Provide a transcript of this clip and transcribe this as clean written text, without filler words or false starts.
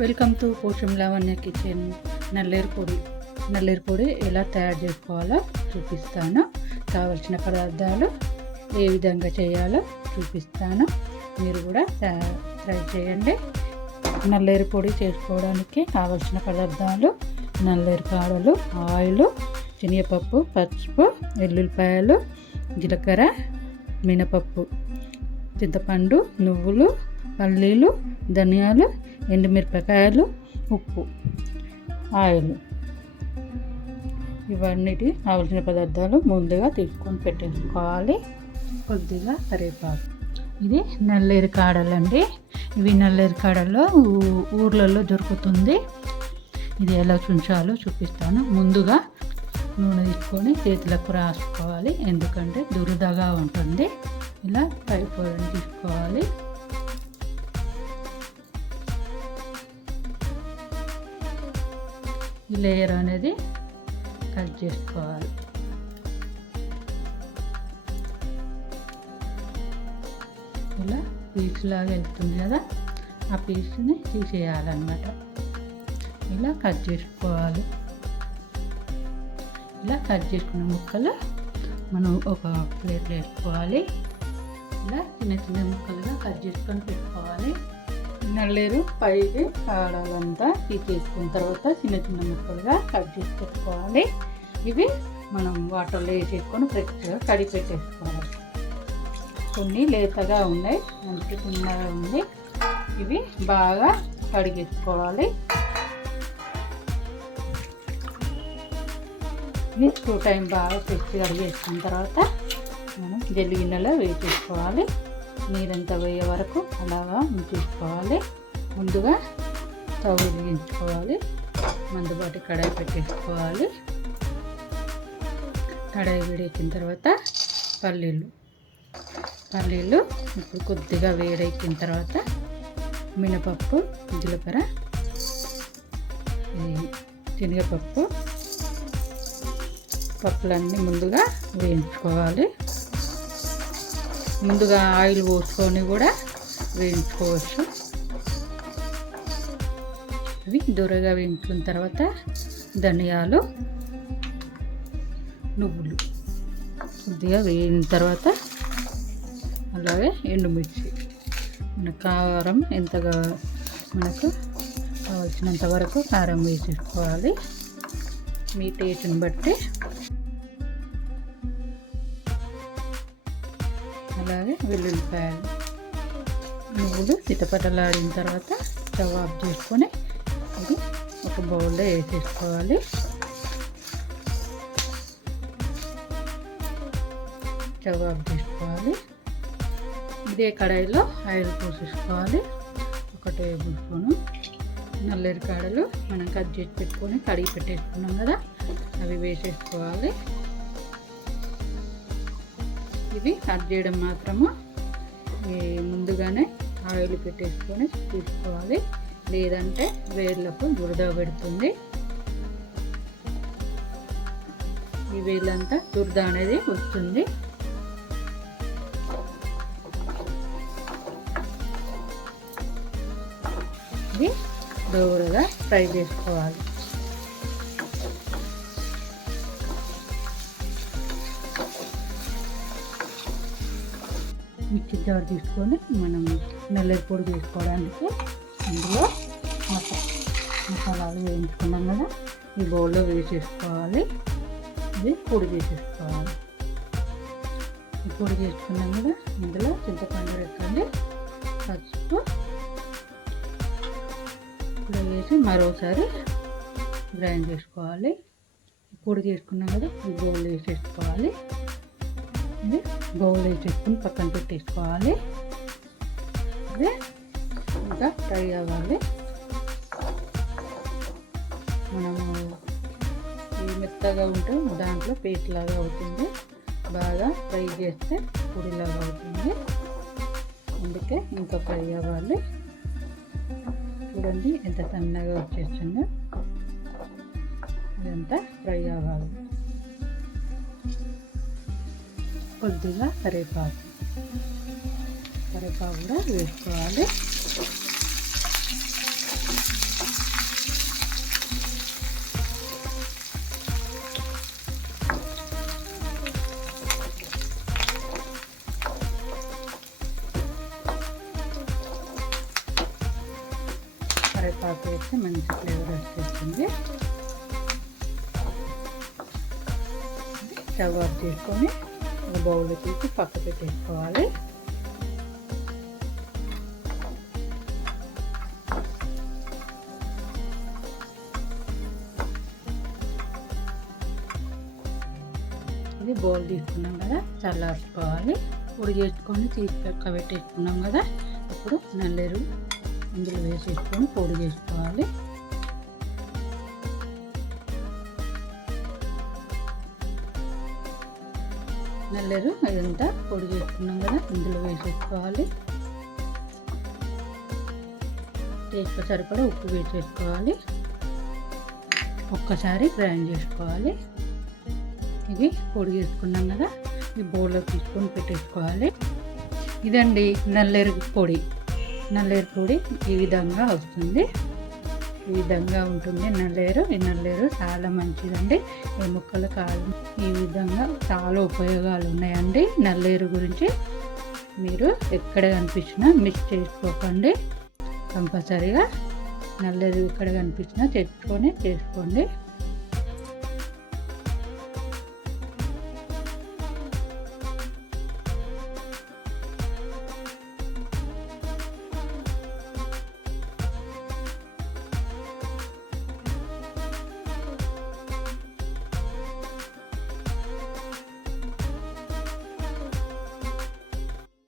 Welcome to Posham Lavanya kitchen. నల్లేరు పొడి ఎలా తయారు చేసుకోవాలో చూపిస్తాను. కావలసిన పదార్థాలు ఏ విధంగా చేయాలో చూపిస్తాను. మీరు కూడా ట్రై చేయండి. నల్లేరు పొడి చేసుకోవడానికి కావలసిన పదార్థాలు: నల్లేరు కాడలు, ఆయిల్, శనగపప్పు, పసుపు, ఎల్లుల్లిపాయలు, జీలకర్ర, మినపప్పు, చింతపండు, నువ్వులు, పల్లీలు, ధనియాలు, ఎండుమిరపకాయలు, ఉప్పు, ఆయిల్. ఇవన్నిటి కావలసిన పదార్థాలు ముందుగా తీసుకొని పెట్టేసుకోవాలి. కొద్దిగా కరివేపాకు. ఇది నల్లేరు కాడలండి. ఇవి నల్లేరు కాడల్లో ఊర్లలో దొరుకుతుంది. ఇది ఎలా చుంచాలో చూపిస్తాను. ముందుగా నూనె తీసుకొని చేతులకు రాసుకోవాలి, ఎందుకంటే దురదగా ఉంటుంది. ఇలా పైపోవడం తీసుకోవాలి. ఈ లేయర్ అనేది కట్ చేసుకోవాలి. ఇలా పీస్ లాగా వెళ్తుంది కదా, ఆ పీస్ని తీసేయాలన్నమాట. ఇలా కట్ చేసుకోవాలి. ఇలా కట్ చేసుకున్న ముక్కలు మనం ఒక ప్లేట్లో వేసుకోవాలి. ఇలా చిన్న చిన్న ముక్కలుగా కట్ చేసుకొని పెట్టుకోవాలి. నల్లేరు పైకి కాడాలంతా తీసేసుకున్న తర్వాత చిన్న చిన్న ముక్కలుగా కట్ చేసి పెట్టుకోవాలి. ఇవి మనం వాటర్లో వేసేసుకొని ఫ్రెష్గా కడిగి పెట్టేసుకోవాలి. కొన్ని లేతగా ఉన్నాయి, మంచి చిన్నగా ఉంది. ఇవి బాగా కడిగేసుకోవాలి. ఇవి 2 టైం బాగా ఫ్రెష్గా కడిగేసుకున్న తర్వాత మనం జల్లి గిన్నెలో వేసేసుకోవాలి. నీరంతా పోయే వరకు అలాగా ఉంచేసుకోవాలి. ముందుగా స్టవ్ వెలిగించుకోవాలి. మందుబాటి కడాయి పెట్టేసుకోవాలి. కడాయి వేడెక్కిన తర్వాత పల్లీలు ఇప్పుడు కొద్దిగా వేడెక్కిన తర్వాత మినపప్పు, జీలకర్ర, శనగపప్పు, పప్పులన్నీ ముందుగా వేయించుకోవాలి. ముందుగా ఆయిల్ పోసుకొని కూడా వేయించుకోవచ్చు. ఇవి దూరగా వేయించుకున్న తర్వాత ధనియాలు, నువ్వులు కొద్దిగా వేయిన తర్వాత అలాగే ఎండుమిర్చి, మన కారం ఎంతగా మనకు కావాల్సినంత వరకు కారం వేసేసుకోవాలి. మీ టేస్ట్ని బట్టి. అలాగే వెల్లుల్లిపాయలు, నువ్వులు చిటపటలాడిన తర్వాత స్టవ్ ఆఫ్ చేసుకొని ఇది ఒక బౌల్లో వేసేసుకోవాలి. స్టవ్ ఆఫ్ చేసుకోవాలి. ఇదే కడాయిలో ఆయిల్ పోసేసుకోవాలి. 1 టేబుల్ స్పూను నల్లేరు కాడలు మనం కట్ చేసి పెట్టుకొని కడిగి పెట్టేసుకున్నాం కదా, అవి వేసేసుకోవాలి. ఇవి కట్ చేయడం మాత్రము ముందుగానే ఆయిల్ పెట్టేసుకొని తీసుకోవాలి, లేదంటే వేళ్ళకు దురద పెడుతుంది. ఈ వేళ్ళంతా దురద అనేది వస్తుంది. ఇది దోరగా ఫ్రై చేసుకోవాలి. మిక్సీ జార్ తీసుకొని మనం నల్లేరు పొడి వేసుకోవడానికి అందులో మసాలాలు వేయించుకున్నాం కదా, ఈ బౌల్లో వేసేసుకోవాలి. ఇది పొడి చేసేసుకోవాలి. ఈ పొడి చేసుకున్నాం కదా, ఇందులో చింతపండు రెక్కండి, పసుపు ఇలా వేసి మరోసారి గ్రైండ్ చేసుకోవాలి. పొడి చేసుకున్నాం కదా, ఈ బౌల్లో వేసేసుకోవాలి. ఇది బౌల్ వేసేసుకుని పక్కన పెట్టేసుకోవాలి. అదే ఇంకా ఫ్రై అవ్వాలి. మనము ఈ మెత్తగా ఉంటే దాంట్లో పేస్ట్ లాగా అవుతుంది. బాగా ఫ్రై చేస్తే పొడిలాగా అవుతుంది. అందుకే ఇంకా ఫ్రై అవ్వాలి. చూడండి ఎంత సన్నగా వచ్చేసిందో. ఇదంతా ఫ్రై అవ్వాలి. కొద్దిగా కరివేపాకు కూడా వేసుకోవాలి. కరివేపాకు వేస్తే మంచి ఫ్లేవర్ వచ్చేస్తుంది. స్టవ్ ఆఫ్ చేసుకొని ఒక బౌల్లో తీసి పక్క పెట్టేసుకోవాలి. ఇది బౌల్ తీసుకున్నాం కదా, చల్లార్చుకోవాలి. పొడి చేసుకొని తీసి పక్క పెట్టేసుకున్నాం కదా, ఇప్పుడు నల్లేరు ఇందులో వేసేసుకొని పొడి చేసుకోవాలి. నల్లేరు ఇదంతా పొడి చేసుకున్నాం కదా, ఇందులో వేసేసుకోవాలి. టేస్ట్ సరిపడా ఉప్పు వేసేసుకోవాలి. ఒక్కసారి గ్రైండ్ చేసుకోవాలి. ఇది పొడి చేసుకున్నాం కదా, ఈ బౌల్లో తీసుకొని పెట్టేసుకోవాలి. ఇదండి నల్లేరు పొడి. నల్లేరు పొడి ఈ విధంగా వస్తుంది. ఈ విధంగా ఉంటుంది నల్లేరు. ఈ నల్లేరు చాలా మంచిదండి. ఎముకల కాలు ఈ విధంగా చాలా ఉపయోగాలు ఉన్నాయండి. నల్లేరు గురించి మీరు ఎక్కడ కనిపించినా మిస్ చేసుకోకండి. కంపల్సరీగా నల్లేరు ఎక్కడ కనిపించినా తెచ్చుకొని చేసుకోండి.